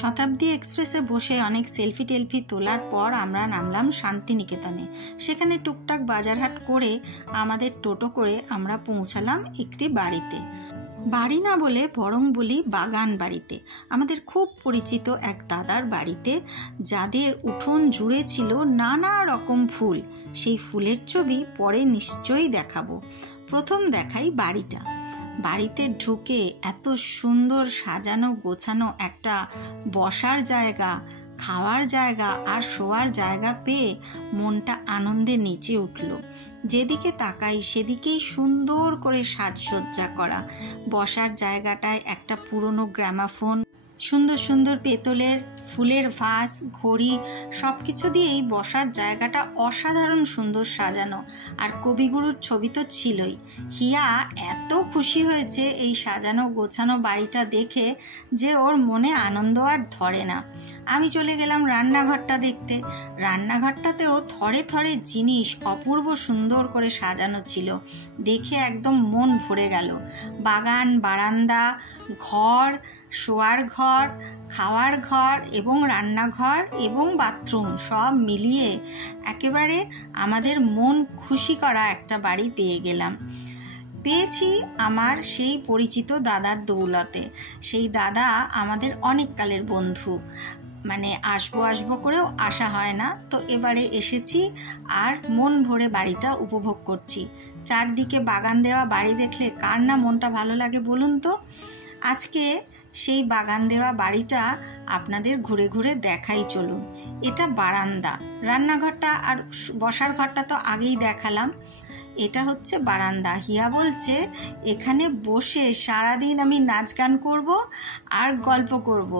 শতাব্দী এক্সপ্রেসে বসে অনেক সেলফি টেলফি তোলার পর আমরা নামলাম শান্তিনিকেতনে। সেখানে টুকটাক বাজারহাট করে আমাদের টোটো করে আমরা পৌঁছালাম একটি বাড়িতে। বাড়ি না বলে বরং বলি বাগান বাড়িতে। আমাদের খুব পরিচিত এক দাদার বাড়িতে, যাদের উঠোন জুড়ে ছিল নানা রকম ফুল। সেই ফুলের ছবি পরে নিশ্চয়ই দেখাবো। প্রথম দেখাই বাড়িটা। বাড়িতে ঢুকে এত সুন্দর সাজানো গোছানো একটা বসার জায়গা, খাওয়ার জায়গা আর শোয়ার জায়গা পেয়ে মনটা আনন্দে নেচে উঠল। যেদিকে তাকাই সেদিকেই সুন্দর করে সাজসজ্জা করা। বসার জায়গাটায় একটা পুরনো গ্রামাফোন, সুন্দর সুন্দর পেতলের ফুলের ভাস, ঘড়ি, সব কিছু দিয়েই বসার জায়গাটা অসাধারণ সুন্দর সাজানো। আর কবিগুরুর ছবি তো ছিলই। হিয়া এত খুশি হয়েছে এই সাজানো গোছানো বাড়িটা দেখে যে ওর মনে আনন্দ আর ধরে না। আমি চলে গেলাম রান্নাঘরটা দেখতে। রান্নাঘরটাতেও থরে থরে জিনিস অপূর্ব সুন্দর করে সাজানো ছিল। দেখে একদম মন ভরে গেল। বাগান, বারান্দা, ঘর, শোয়ার ঘর, খাওয়ার ঘর এবং রান্নাঘর এবং বাথরুম সব মিলিয়ে একেবারে আমাদের মন খুশি করা একটা বাড়ি পেয়ে গেলাম। পেয়েছি আমার সেই পরিচিত দাদার দৌলতে। সেই দাদা আমাদের অনেক কালের বন্ধু, মানে আসবো করেও আসা হয় না, তো এবারে এসেছি আর মন ভরে বাড়িটা উপভোগ করছি। চারদিকে বাগান দেওয়া বাড়ি দেখলে কার না মনটা ভালো লাগে বলুন তো। আজকে সেই বাগান দেওয়া বাড়িটা আপনাদের ঘুরে ঘুরে দেখাই চলুন। এটা বারান্দা। রান্নাঘরটা আর বসার ঘরটা তো আগেই দেখালাম। এটা হচ্ছে বারান্দা। হিয়া বলছে এখানে বসে সারাদিন আমি নাচ গান করব আর গল্প করব,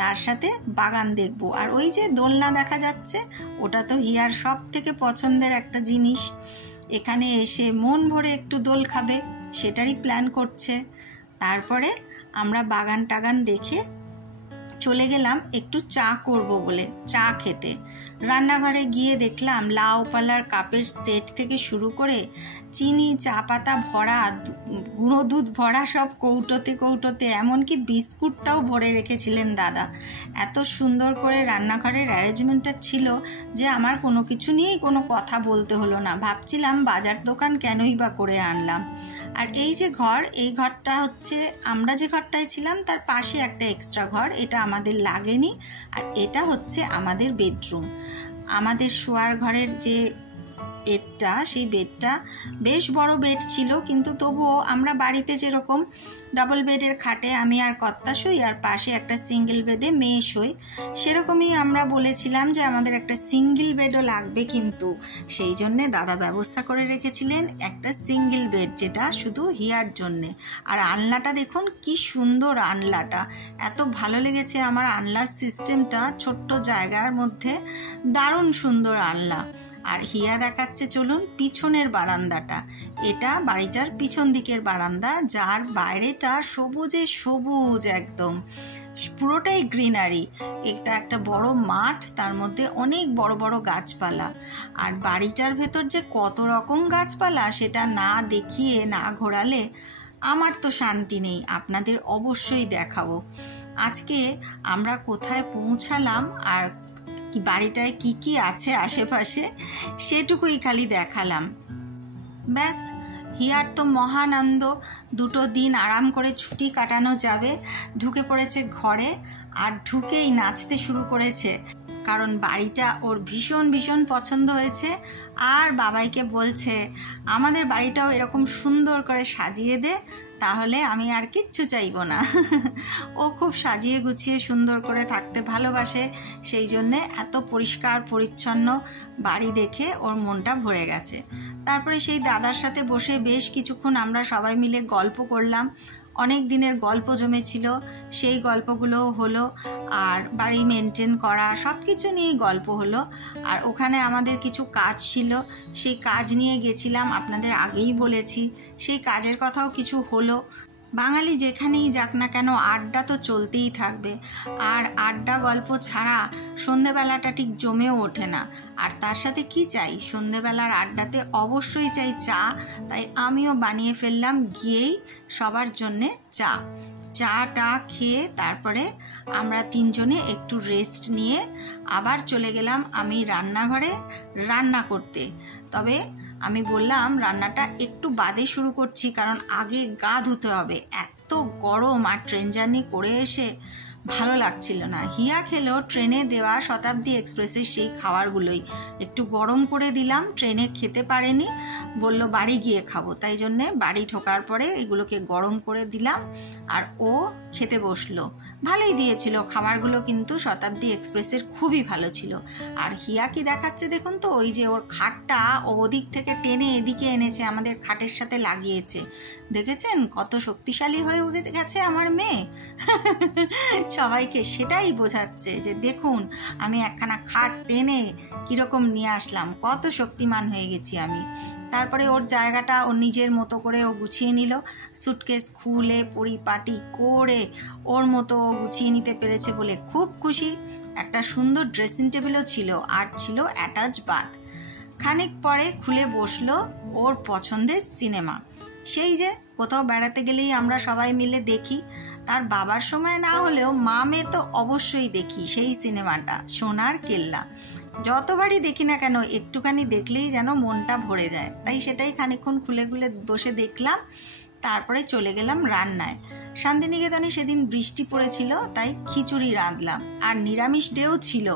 তার সাথে বাগান দেখব। আর ওই যে দোলনা দেখা যাচ্ছে, ওটা তো হিয়ার সব থেকে পছন্দের একটা জিনিস। এখানে এসে মন ভরে একটু দোল খাবে, সেটারই প্ল্যান করছে। তারপরে আমরা বাগান টাগান দেখে চলে গেলাম একটু চা করব বলে চা খেতে। রান্নাঘরে গিয়ে দেখলাম লাউ পালার কাপের সেট থেকে শুরু করে চিনি, চা পাতা ভরা, গুঁড়ো দুধ ভরা সব কৌটোতে কৌটোতে, এমনকি বিস্কুটটাও ভরে রেখেছিলেন দাদা। এত সুন্দর করে রান্নাঘরের অ্যারেঞ্জমেন্টটা ছিল যে আমার কোনো কিছু নিয়েই কোনো কথা বলতে হলো না। ভাবছিলাম বাজার দোকান কেনই বা করে আনলাম। আর এই যে ঘর, এই ঘরটা হচ্ছে আমরা যে ঘরটায় ছিলাম তার পাশে একটা এক্সট্রা ঘর, এটা আমাদের লাগেনি। আর এটা হচ্ছে আমাদের বেডরুম। আমাদের শোয়ার ঘরের যে বেডটা, সেই বেডটা বেশ বড় বেড ছিল, কিন্তু তবুও আমরা বাড়িতে যেরকম ডাবল বেডের খাটে আমি আর কর্তা শুই আর পাশে একটা সিঙ্গেল বেডে মেয়ে শুই, সেরকমই আমরা বলেছিলাম যে আমাদের একটা সিঙ্গেল বেডও লাগবে। কিন্তু সেই জন্যে দাদা ব্যবস্থা করে রেখেছিলেন একটা সিঙ্গেল বেড, যেটা শুধু হিয়ার জন্যে। আর আলনাটা দেখুন কি সুন্দর আলনাটা, এত ভালো লেগেছে আমার আলনার সিস্টেমটা। ছোট্ট জায়গার মধ্যে দারুণ সুন্দর আলনা। আর হিয়া দেখাচ্ছে চলুন পিছনের বারান্দাটা। এটা বাড়িটার পিছন দিকের বারান্দা, যার বাইরেটা সবুজে সবুজ, একদম পুরোটাই গ্রিনারি। এটা একটা বড় মাঠ, তার মধ্যে অনেক বড় বড় গাছপালা। আর বাড়িটার ভেতর যে কত রকম গাছপালা সেটা না দেখিয়ে না ঘোরালে আমার তো শান্তি নেই। আপনাদের অবশ্যই দেখাবো আজকে আমরা কোথায় পৌঁছালাম আর কি বাড়িটায় কি কি আছে আশেপাশে, সেটুকুই খালি দেখালাম। ব্যাস, হিয়ার তো মহানন্দ। 2 দিন আরাম করে ছুটি কাটানো যাবে। ঢুকে পড়েছে ঘরে আর ঢুকেই নাচতে শুরু করেছে, কারণ বাড়িটা ওর ভীষণ ভীষণ পছন্দ হয়েছে। আর বাবাইকে বলছে আমাদের বাড়িটাও এরকম সুন্দর করে সাজিয়ে দে, তাহলে আমি আর কিচ্ছু চাইবো না। ও খুব সাজিয়ে গুছিয়ে সুন্দর করে থাকতে ভালোবাসে, সেই জন্যে এত পরিষ্কার পরিচ্ছন্ন বাড়ি দেখে ওর মনটা ভরে গেছে। তারপরে সেই দাদার সাথে বসে বেশ কিছুক্ষণ আমরা সবাই মিলে গল্প করলাম। অনেক দিনের গল্প জমেছিল, সেই গল্পগুলো হলো। আর বাড়ি মেনটেন করা সব কিছু নিয়েই গল্প হলো। আর ওখানে আমাদের কিছু কাজ ছিল, সেই কাজ নিয়ে গেছিলাম, আপনাদের আগেই বলেছি। সেই কাজের কথাও কিছু হলো। বাঙালি যেখানেই যাক না কেন আড্ডা তো চলতেই থাকবে। আর আড্ডা গল্প ছাড়া সন্ধেবেলাটা ঠিক জমেও ওঠে না। আর তার সাথে কি চাই, সন্ধেবেলার আড্ডাতে অবশ্যই চাই চা। তাই আমিও বানিয়ে ফেললাম গিয়েই সবার জন্যে চা। চাটা খেয়ে তারপরে আমরা তিনজনে একটু রেস্ট নিয়ে আবার চলে গেলাম আমি রান্নাঘরে রান্না করতে। তবে আমি বললাম রান্নাটা একটু বাদে শুরু করছি, কারণ আগে গা ধুতে হবে, এত গরম আর ট্রেন জার্নি করে এসে ভালো লাগছিল না। হিয়া খেলো ট্রেনে দেওয়া শতাব্দী এক্সপ্রেসের সেই খাবারগুলোই, একটু গরম করে দিলাম, ট্রেনে খেতে পারেনি, বলল বাড়ি গিয়ে খাবো, তাই জন্যে বাড়ি ঢোকার পরে এগুলোকে গরম করে দিলাম আর ও খেতে বসলো। ভালোই দিয়েছিল খাবারগুলো, কিন্তু শতাব্দী এক্সপ্রেসের খুবই ভালো ছিল। আর হিয়া কি দেখাচ্ছে দেখুন তো, ওই যে ওর খাটটা ও ওদিক থেকে টেনে এদিকে এনেছে, আমাদের খাটের সাথে লাগিয়েছে। দেখেছেন কত শক্তিশালী হয়ে গেছে আমার মেয়ে। সবাইকে সেটাই বোঝাচ্ছে যে দেখুন আমি একখানা খাট টেনে কীরকম নিয়ে আসলাম, কত শক্তিমান হয়ে গেছি আমি। তারপরে ওর জায়গাটা ওর নিজের মতো করে ও গুছিয়ে নিল, সুটকেস খুলে পরিপাটি করে ওর মতো গুছিয়ে নিতে পেরেছে বলে খুব খুশি। একটা সুন্দর ড্রেসিং টেবিলও ছিল আর ছিল অ্যাটাচ বাথ। খানিক পরে খুলে বসলো ওর পছন্দের সিনেমা। সেই যে কোথাও বেড়াতে গেলেই আমরা সবাই মিলে দেখি, তার বাবার সময় না হলেও মা মেয়ে তো অবশ্যই দেখি সেই সিনেমাটা, সোনার কেল্লা। যতবারই দেখি না কেন একটুখানি দেখলেই যেন মনটা ভরে যায়, তাই সেটাই খানিকক্ষণ খুলে খুলে বসে দেখলাম। তারপরে চলে গেলাম রান্নায়। শান্তিনিকেতনে সেদিন বৃষ্টি পড়েছিল, তাই খিচুড়ি রাঁধলাম, আর নিরামিষ ডেও ছিল,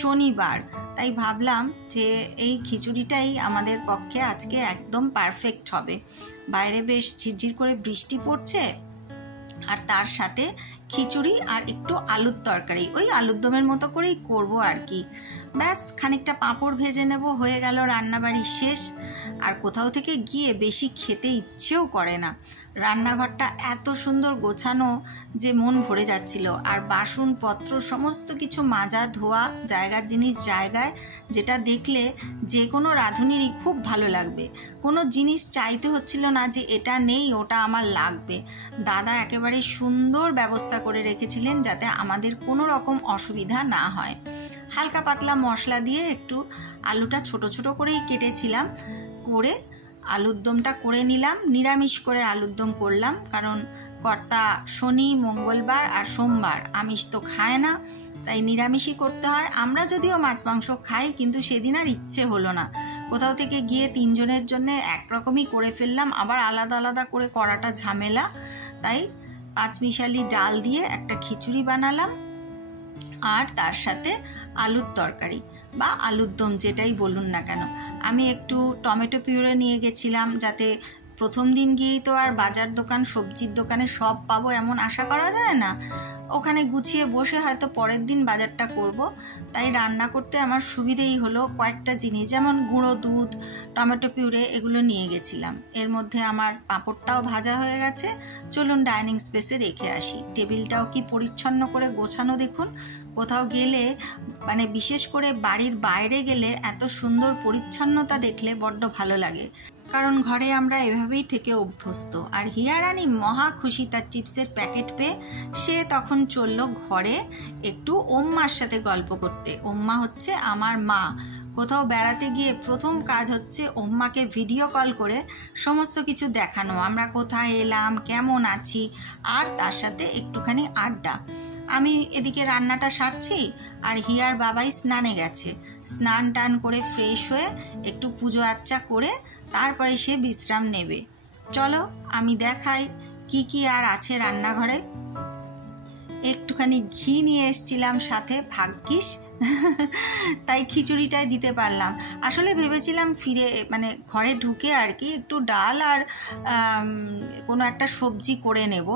শনিবার, তাই ভাবলাম যে এই খিচুড়িটাই আমাদের পক্ষে আজকে একদম পারফেক্ট হবে। বাইরে বেশ ঝিরঝির করে বৃষ্টি পড়ছে, আর তার সাথে খিচুড়ি আর একটু আলুর তরকারি, ওই আলুর দমের মতো করেই করবো আর কি। ব্যাস খানিকটা পাঁপড় ভেজে নেব, হয়ে গেল রান্নাবাড়ি শেষ। আর কোথাও থেকে গিয়ে বেশি খেতে ইচ্ছেও করে না। রান্নাঘরটা এত সুন্দর গোছানো যে মন ভরে যাচ্ছিল, আর বাসনপত্র সমস্ত কিছু মাজা ধোয়া, জায়গার জিনিস জায়গায়, যেটা দেখলে যে কোনো রাঁধুনিরই খুব ভালো লাগবে। কোনো জিনিস চাইতে হচ্ছিল না যে এটা নেই ওটা আমার লাগবে। দাদা একেবারে সুন্দর ব্যবস্থা করে রেখেছিলেন যাতে আমাদের কোনো রকম অসুবিধা না হয়। হালকা পাতলা মশলা দিয়ে একটু আলুটা ছোট ছোট করেই কেটেছিলাম, করে আলুর দমটা করে নিলাম। নিরামিষ করে আলুর দম করলাম, কারণ কর্তা শনি, মঙ্গলবার আর সোমবার আমিষ তো খায় না, তাই নিরামিষই করতে হয়। আমরা যদিও মাছ মাংস খাই, কিন্তু সেদিন আর ইচ্ছে হলো না। কোথাও থেকে গিয়ে তিনজনের জন্য একরকমই করে ফেললাম, আবার আলাদা আলাদা করে করাটা ঝামেলা, তাই পাঁচমিশালি ডাল দিয়ে একটা খিচুড়ি বানালাম, আর তার সাথে আলুর তরকারি বা আলুর দম যেটাই বলুন না কেন। আমি একটু টমেটো পিউরে নিয়ে গেছিলাম, যাতে প্রথম দিন গিয়েই তো আর বাজার দোকান সবজির দোকানে সব পাবো এমন আশা করা যায় না। ওখানে গুছিয়ে বসে হয়তো পরের দিন বাজারটা করব, তাই রান্না করতে আমার সুবিধেই হলো। কয়েকটা জিনিস যেমন গুঁড়ো দুধ, টমেটো পিউরে এগুলো নিয়ে গেছিলাম। এর মধ্যে আমার পাঁপড়টাও ভাজা হয়ে গেছে। চলুন ডাইনিং স্পেসে রেখে আসি। টেবিলটাও কি পরিচ্ছন্ন করে গোছানো দেখুন। কোথাও গেলে, মানে বিশেষ করে বাড়ির বাইরে গেলে এত সুন্দর পরিচ্ছন্নতা দেখলে বড্ড ভালো লাগে, কারণ ঘরে আমরা এভাবেই থেকে অভ্যস্ত। আর হিয়া রানী মহা খুশি তার চিপসের প্যাকেট পেয়ে। সে তখন চলল ঘরে একটু ওম্মার সাথে গল্প করতে। ওম্মা হচ্ছে আমার মা। কোথাও বেড়াতে গিয়ে প্রথম কাজ হচ্ছে ওম্মাকে ভিডিও কল করে সমস্ত কিছু দেখানো, আমরা কোথায় এলাম, কেমন আছি, আর তার সাথে একটুখানি আড্ডা। আমি এদিকে রান্নাটা সারছি, আর হিয়ার বাবাই স্নানে গেছে। স্নান টান করে ফ্রেশ হয়ে একটু পুজো আচ্চা করে তারপরে সে বিশ্রাম নেবে। চলো আমি দেখাই কি কি আর আছে রান্নাঘরে। একটুখানি ঘি নিয়ে এসছিলাম সাথে, ভাগ্যিস তাই খিচুড়িটাই দিতে পারলাম। আসলে ভেবেছিলাম ফিরে মানে ঘরে ঢুকে আর কি একটু ডাল আর কোনো একটা সবজি করে নেব,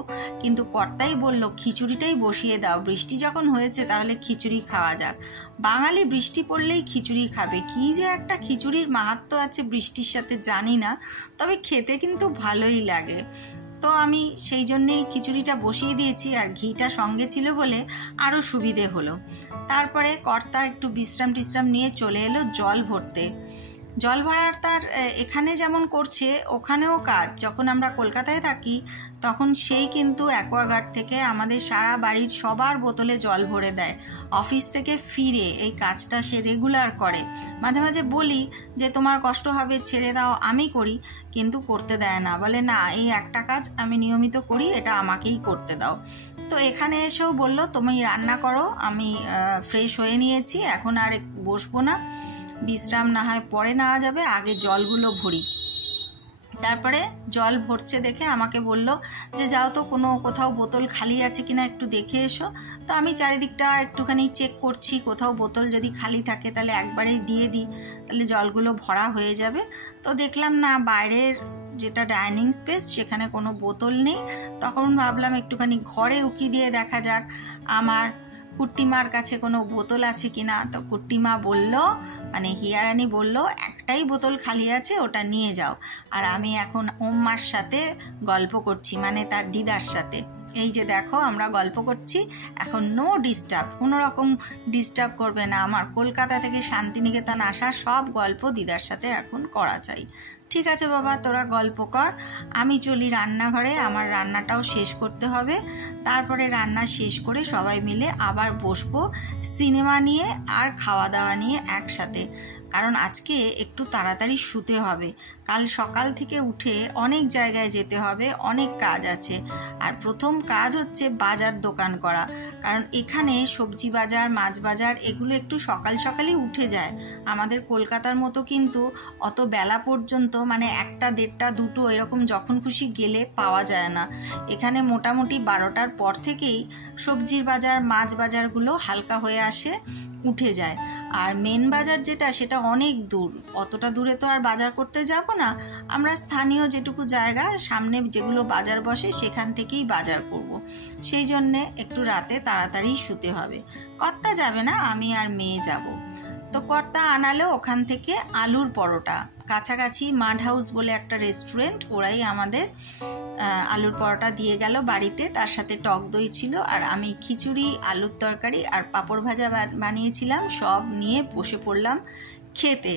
কিন্তু কর্তাই বলল খিচুড়িটাই বসিয়ে দাও, বৃষ্টি যখন হয়েছে তাহলে খিচুড়ি খাওয়া যাক। বাঙালি বৃষ্টি পড়লেই খিচুড়ি খাবে, কি যে একটা খিচুড়ির মাহাত্ম্য আছে বৃষ্টির সাথে জানি না, তবে খেতে কিন্তু ভালোই লাগে। তো আমি সেই জন্যেই খিচুড়িটা বসিয়ে দিয়েছি, আর ঘিটা সঙ্গে ছিল বলে আরও সুবিধে হলো। তারপরে কর্তা একটু বিশ্রাম টিশ্রাম নিয়ে চলে এলো জল ভরতে। জল ভরার তার এখানে যেমন করছে ওখানেও কাজ। যখন আমরা কলকাতায় থাকি তখন সেই কিন্তু অ্যাকোয়াগার্ড থেকে আমাদের সারা বাড়ির সবার বোতলে জল ভরে দেয়। অফিস থেকে ফিরে এই কাজটা সে রেগুলার করে। মাঝে মাঝে বলি যে তোমার কষ্ট হবে, ছেড়ে দাও, আমি করি, কিন্তু করতে দেয় না, বলে না এই একটা কাজ আমি নিয়মিত করি, এটা আমাকেই করতে দাও। তো এখানে এসেও বললো তুমি রান্না করো, আমি ফ্রেশ হয়ে নিয়েছি, এখন আর বসবো না, বিশ্রাম না হয় পরে নেওয়া যাবে, আগে জলগুলো ভরি। তারপরে জল ভরছে দেখে আমাকে বলল যে যাও তো কোথাও বোতল খালি আছে কিনা একটু দেখে এসো। তো আমি চারিদিকটা একটুখানি চেক করছি, কোথাও বোতল যদি খালি থাকে তাহলে একবারেই দিয়ে দিই, তাহলে জলগুলো ভরা হয়ে যাবে। তো দেখলাম না বাইরের যেটা ডাইনিং স্পেস সেখানে কোনো বোতল নেই। তখন ভাবলাম একটুখানি ঘরে উকি দিয়ে দেখা যাক আমার কুট্টিমার কাছে কোনো বোতল আছে কিনা। তো কুট্টিমা বলল, মানে হিয়ারানি বলল একটাই বোতল খালি আছে, ওটা নিয়ে যাও। আর আমি এখন ওম্মার সাথে গল্প করছি, মানে তার দিদার সাথে। এই যে দেখো আমরা গল্প করছি, এখন নো ডিস্টার্ব, কোনো রকম ডিস্টার্ব করবে না। আমার কলকাতা থেকে শান্তিনিকেতন আসা সব গল্প দিদার সাথে এখন করা চাই। ঠিক আছে বাবা, তোরা গল্প কর, আমি চলি রান্নাঘরে, আমার রান্নাটাও শেষ করতে হবে। তারপরে রান্না শেষ করে সবাই মিলে আবার বসবো সিনেমা নিয়ে আর খাওয়া দাওয়া নিয়ে একসাথে। কারণ আজকে একটু তাড়াতাড়ি শুতে হবে, কাল সকাল থেকে উঠে অনেক জায়গায় যেতে হবে, অনেক কাজ আছে। আর প্রথম কাজ হচ্ছে বাজার দোকান করা, কারণ এখানে সবজি বাজার, মাছ বাজার এগুলো একটু সকাল সকালই উঠে যায়। আমাদের কলকাতার মতো কিন্তু অত বেলা পর্যন্ত, মানে 1টা, 1:30, 2টো এরকম যখন খুশি গেলে পাওয়া যায় না। এখানে মোটামুটি 12টার পর থেকেই সবজির বাজার, মাছ বাজারগুলো হালকা হয়ে আসে, উঠে যায়। আর মেন বাজার যেটা, সেটা অনেক দূর, অতটা দূরে তো আর বাজার করতে যাব না, আমরা স্থানীয় যেটুকু জায়গা সামনে যেগুলো বাজার বসে সেখান থেকেই বাজার করব। সেই জন্যে একটু রাতে তাড়াতাড়ি শুতে হবে। কর্তা যাবে না, আমি আর মেয়ে যাব। তো কর্তা আনালো ওখান থেকে আলুর পরোটা, কাছাকাছি মাড হাউস বলে একটা রেস্টুরেন্ট, ওরাই আমাদের আলুর পরোটা দিয়ে গেল বাড়িতে। তার সাথে টক দই ছিল, আর আমি খিচুড়ি, আলুর তরকারি আর পাঁপড় ভাজা বানিয়েছিলাম। সব নিয়ে বসে পড়লাম খেতে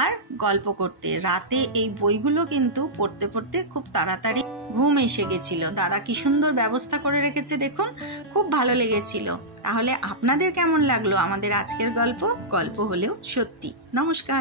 আর গল্প করতে। রাতে এই বইগুলো কিন্তু পড়তে পড়তে খুব তাড়াতাড়ি ঘুম এসে গেছিল। দাদা কি সুন্দর ব্যবস্থা করে রেখেছে দেখুন, খুব ভালো লেগেছিল। তাহলে আপনাদের কেমন লাগলো আমাদের আজকের গল্প? গল্প হলেও সত্যি। নমস্কার।